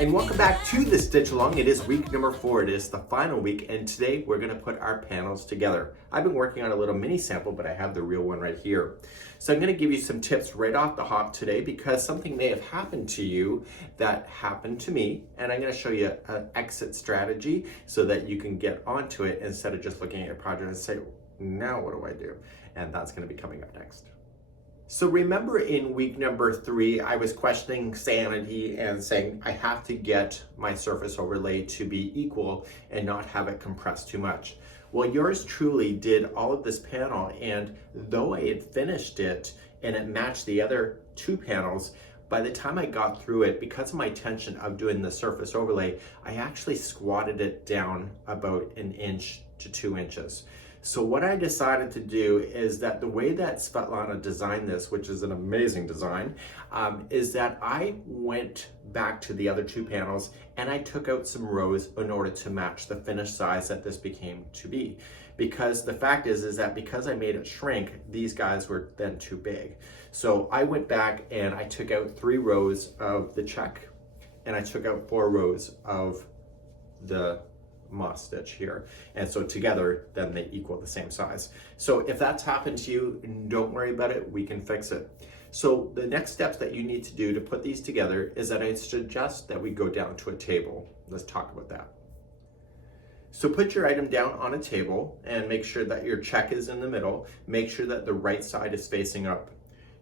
And welcome back to the Stitch Along. It is week number 4. It is the final week, and today we're going to put our panels together. I've been working on a little mini sample, but I have the real one right here. So I'm going to give you some tips right off the hop today because something may have happened to you that happened to me, and I'm going to show you an exit strategy so that you can get onto it instead of just looking at your project and say, now what do I do? And that's going to be coming up next. So remember in week number 3, I was questioning sanity and saying I have to get my surface overlay to be equal and not have it compressed too much. Well, yours truly did all of this panel, and though I had finished it and it matched the other 2 panels, by the time I got through it, because of my intention of doing the surface overlay, I actually squatted it down about 1 inch to 2 inches. So what I decided to do is that the way that Svetlana designed this, which is an amazing design, is that I went back to the other 2 panels and I took out some rows in order to match the finished size that this became to be. Because the fact is that because I made it shrink, these guys were then too big. So I went back and I took out 3 rows of the check and I took out 4 rows of the moss stitch here, and so together then they equal the same size. So if that's happened to you, don't worry about it, we can fix it. So the next steps that you need to do to put these together is that I suggest that we go down to a table. Let's talk about that. So put your item down on a table and make sure that your check is in the middle. Make sure that the right side is facing up.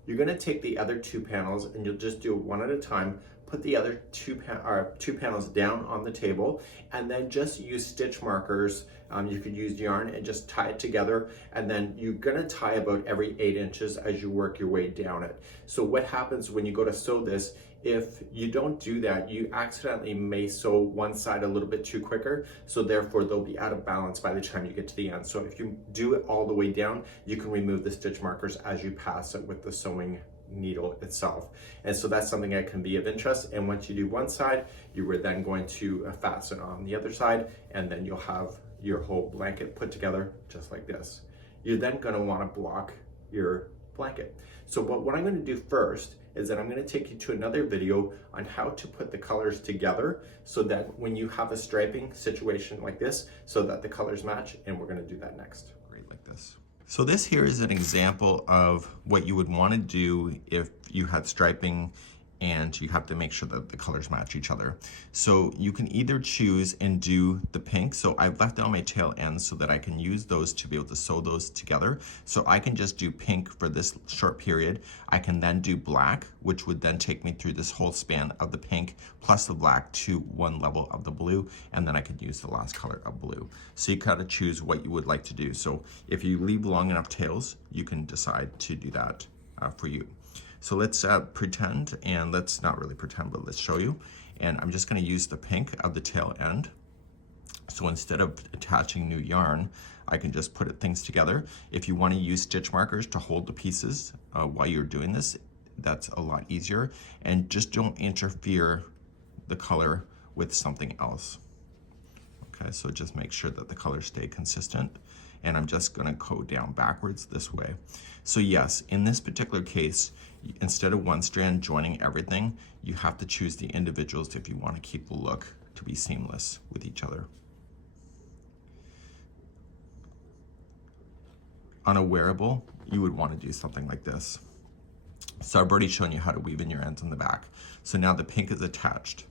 You're going to take the other 2 panels and you'll just do it one at a time. Put the other 2 panels down on the table and then just use stitch markers. You could use yarn and just tie it together, and then you're gonna tie about every 8 inches as you work your way down it. So what happens when you go to sew this, if you don't do that, you accidentally may sew one side a little bit too quicker, so therefore they'll be out of balance by the time you get to the end. So if you do it all the way down, you can remove the stitch markers as you pass it with the sewing needle itself. And so that's something that can be of interest. And once you do one side, you were then going to fasten on the other side, and then you'll have your whole blanket put together just like this. You're then going to want to block your blanket. So what I'm going to do first is that I'm going to take you to another video on how to put the colors together so that when you have a striping situation like this, so that the colors match, and we're going to do that next. Great, like this. So this here is an example of what you would want to do if you had striping and you have to make sure that the colors match each other. So you can either choose and do the pink. So I've left on my tail ends so that I can use those to be able to sew those together. So I can just do pink for this short period. I can then do black, which would then take me through this whole span of the pink plus the black to one level of the blue, and then I could use the last color of blue. So you kind of choose what you would like to do. So if you leave long enough tails, you can decide to do that for you. So let's pretend, and let's not really pretend, but let's show you. And I'm just going to use the pink of the tail end. So instead of attaching new yarn, I can just put things together. If you want to use stitch markers to hold the pieces while you're doing this, that's a lot easier. And just don't interfere the color with something else. Okay, so just make sure that the colors stay consistent. And I'm just going to go down backwards this way. So yes, in this particular case, instead of one strand joining everything, you have to choose the individuals if you want to keep the look to be seamless with each other. On a wearable, you would want to do something like this. So I've already shown you how to weave in your ends on the back. So now the pink is attached.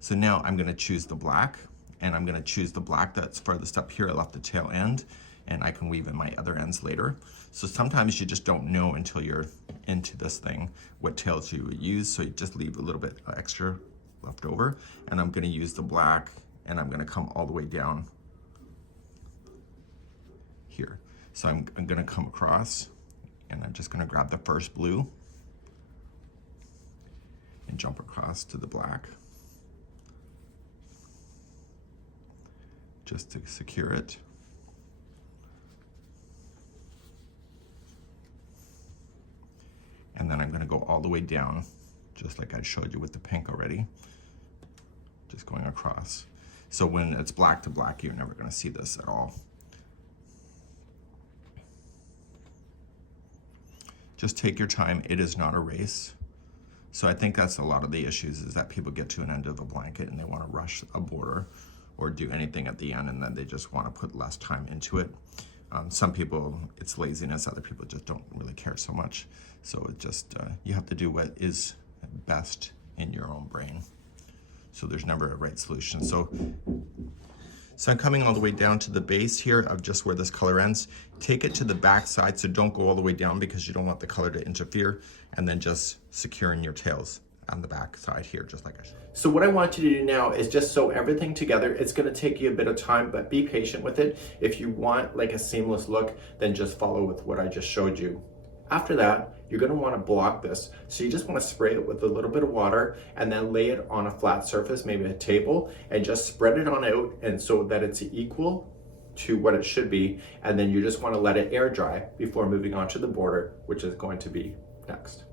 So now I'm going to choose the black, and I'm going to choose the black that's furthest up here. I left the tail end, and I can weave in my other ends later. So sometimes you just don't know until you're into this thing what tails you would use, so you just leave a little bit extra left over. And I'm going to use the black, and I'm going to come all the way down here. So I'm going to come across, and I'm just going to grab the first blue and jump across to the black just to secure it. And then I'm going to go all the way down, just like I showed you with the pink already, just going across. So when it's black to black, you're never going to see this at all. Just take your time. It is not a race. So I think that's a lot of the issues, is that people get to an end of a blanket and they want to rush a border or do anything at the end, and then they just want to put less time into it. Some people, it's laziness. Other people just don't really care so much. So it just, you have to do what is best in your own brain. So there's never a right solution. So I'm coming all the way down to the base here of just where this color ends. Take it to the back side, so don't go all the way down because you don't want the color to interfere, and then just securing your tails on the back side here, just like I showed. So what I want you to do now is just sew everything together. It's gonna take you a bit of time, but be patient with it. If you want like a seamless look, then just follow with what I just showed you. After that, you're gonna wanna block this. So you just wanna spray it with a little bit of water and then lay it on a flat surface, maybe a table, and just spread it on out, and so that it's equal to what it should be. And then you just wanna let it air dry before moving on to the border, which is going to be next.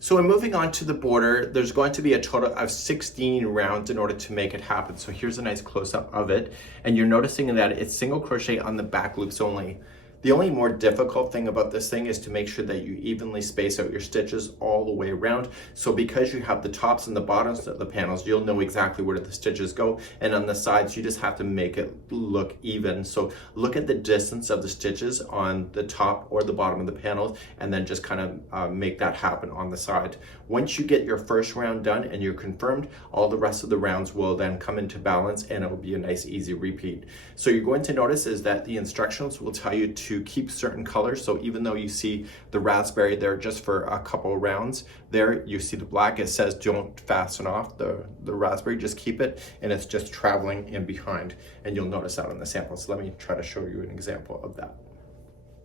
So in moving on to the border, there's going to be a total of 16 rounds in order to make it happen. So here's a nice close-up of it. And you're noticing that it's single crochet on the back loops only. The only more difficult thing about this thing is to make sure that you evenly space out your stitches all the way around. So because you have the tops and the bottoms of the panels, you'll know exactly where the stitches go. And on the sides, you just have to make it look even. So look at the distance of the stitches on the top or the bottom of the panels, and then just kind of make that happen on the side. Once you get your first round done and you're confirmed, all the rest of the rounds will then come into balance, and it will be a nice easy repeat. So you're going to notice is that the instructions will tell you to keep certain colors. So even though you see the raspberry there just for a couple of rounds, there you see the black, it says don't fasten off the raspberry, just keep it, and it's just traveling in behind. And you'll notice that on the sample. So let me try to show you an example of that.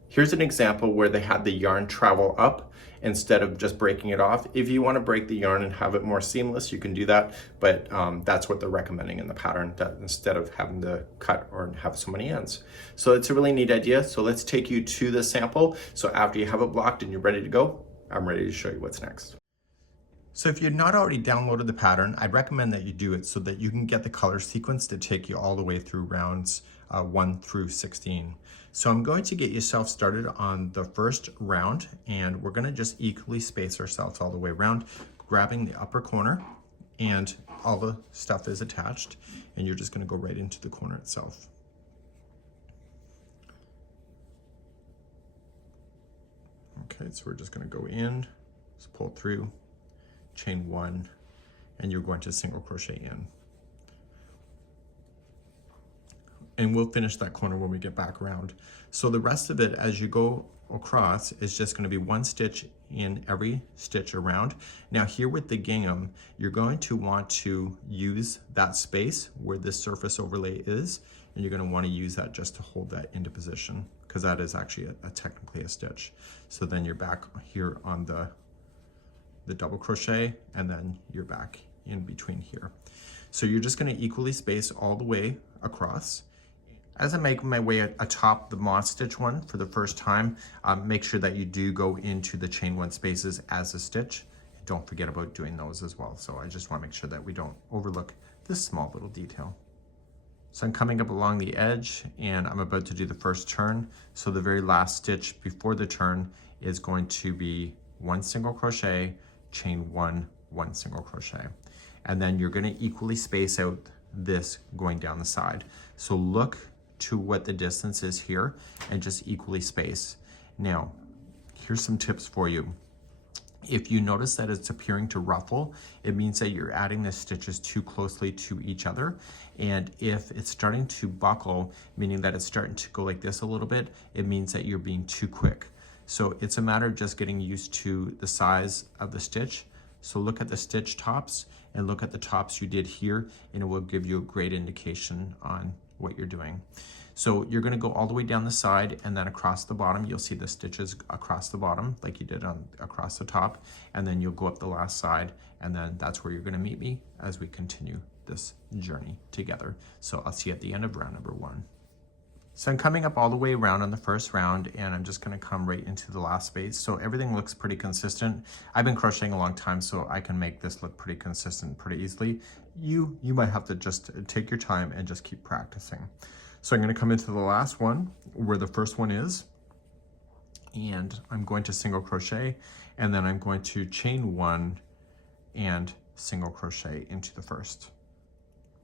Here's an example where they had the yarn travel up instead of just breaking it off. If you want to break the yarn and have it more seamless, you can do that, but that's what they're recommending in the pattern, that instead of having to cut or have so many ends. So it's a really neat idea. So let's take you to the sample. So after you have it blocked and you're ready to go, I'm ready to show you what's next. So if you've not already downloaded the pattern, I'd recommend that you do it so that you can get the color sequence to take you all the way through rounds 1 through 16. So I'm going to get yourself started on the first round, and we're going to just equally space ourselves all the way around, grabbing the upper corner, and all the stuff is attached, and you're just going to go right into the corner itself. Okay, so we're just going to go in, just pull through, chain 1, and you're going to single crochet in. And we'll finish that corner when we get back around. So the rest of it, as you go across, is just going to be 1 stitch in every stitch around. Now here with the gingham, you're going to want to use that space where this surface overlay is, and you're going to want to use that just to hold that into position, because that is actually technically a stitch. So then you're back here on the double crochet, and then you're back in between here. So you're just going to equally space all the way across. As I make my way atop the moss stitch one for the first time, make sure that you do go into the chain 1 spaces as a stitch. Don't forget about doing those as well. So I just want to make sure that we don't overlook this small little detail. So I'm coming up along the edge, and I'm about to do the first turn. So the very last stitch before the turn is going to be 1 single crochet, chain 1, 1 single crochet. And then you're going to equally space out this going down the side. So look to what the distance is here and just equally space. Now, here's some tips for you. If you notice that it's appearing to ruffle, it means that you're adding the stitches too closely to each other. And if it's starting to buckle, meaning that it's starting to go like this a little bit, it means that you're being too quick. So it's a matter of just getting used to the size of the stitch. So look at the stitch tops and look at the tops you did here, and it will give you a great indication on what you're doing. So you're going to go all the way down the side, and then across the bottom you'll see the stitches across the bottom like you did on across the top, and then you'll go up the last side, and then that's where you're going to meet me as we continue this journey together. So I'll see you at the end of round number 1. So I'm coming up all the way around on the first round, and I'm just going to come right into the last space. So everything looks pretty consistent. I've been crocheting a long time, so I can make this look pretty consistent pretty easily. You might have to just take your time and just keep practicing. So I'm going to come into the last one where the first one is, and I'm going to single crochet, and then I'm going to chain 1 and single crochet into the first.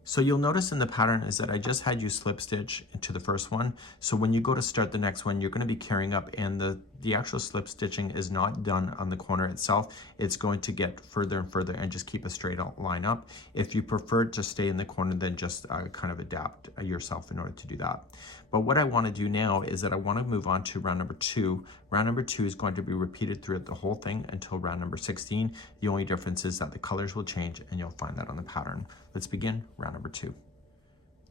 So you'll notice in the pattern is that I just had you slip stitch into the first one. So when you go to start the next one, you're going to be carrying up, and the actual slip stitching is not done on the corner itself. It's going to get further and further and just keep a straight line up. If you prefer to stay in the corner, then just kind of adapt yourself in order to do that. But what I want to do now is that I want to move on to round number 2. Round number 2 is going to be repeated throughout the whole thing until round number 16. The only difference is that the colors will change, and you'll find that on the pattern. Let's begin round number 2.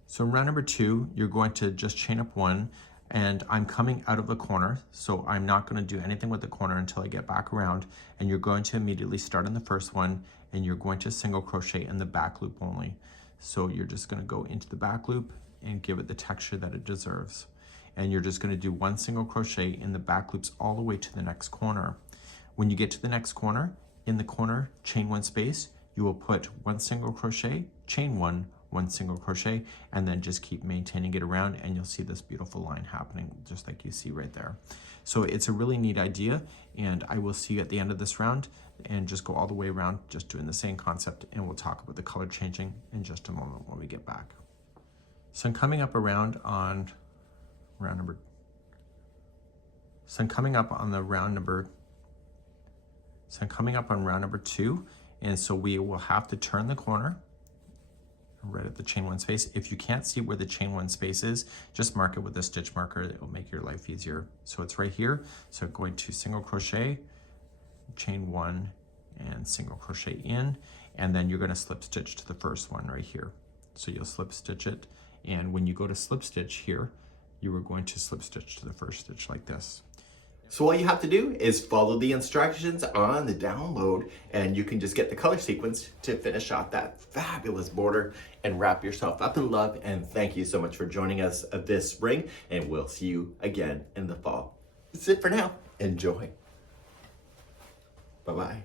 So in round number 2, you're going to just chain up 1, and I'm coming out of the corner, so I'm not going to do anything with the corner until I get back around, and you're going to immediately start in the first one, and you're going to single crochet in the back loop only. So you're just going to go into the back loop and give it the texture that it deserves. And you're just going to do 1 single crochet in the back loops all the way to the next corner. When you get to the next corner, in the corner, chain 1 space, you will put 1 single crochet, chain 1, 1 single crochet, and then just keep maintaining it around, and you'll see this beautiful line happening just like you see right there. So it's a really neat idea, and I will see you at the end of this round, and just go all the way around just doing the same concept, and we'll talk about the color changing in just a moment when we get back. So I'm coming up around on round number, so I'm coming up on round number 2, and so we will have to turn the corner right at the chain 1 space. If you can't see where the chain 1 space is, just mark it with a stitch marker. It will make your life easier. So it's right here. So going to single crochet, chain 1, and single crochet in, and then you're going to slip stitch to the first one right here. So you'll slip stitch it, and when you go to slip stitch here, you are going to slip stitch to the first stitch like this. So all you have to do is follow the instructions on the download, and you can just get the color sequence to finish off that fabulous border and wrap yourself up in love. And thank you so much for joining us this spring, and we'll see you again in the fall. That's it for now. Enjoy. Bye-bye.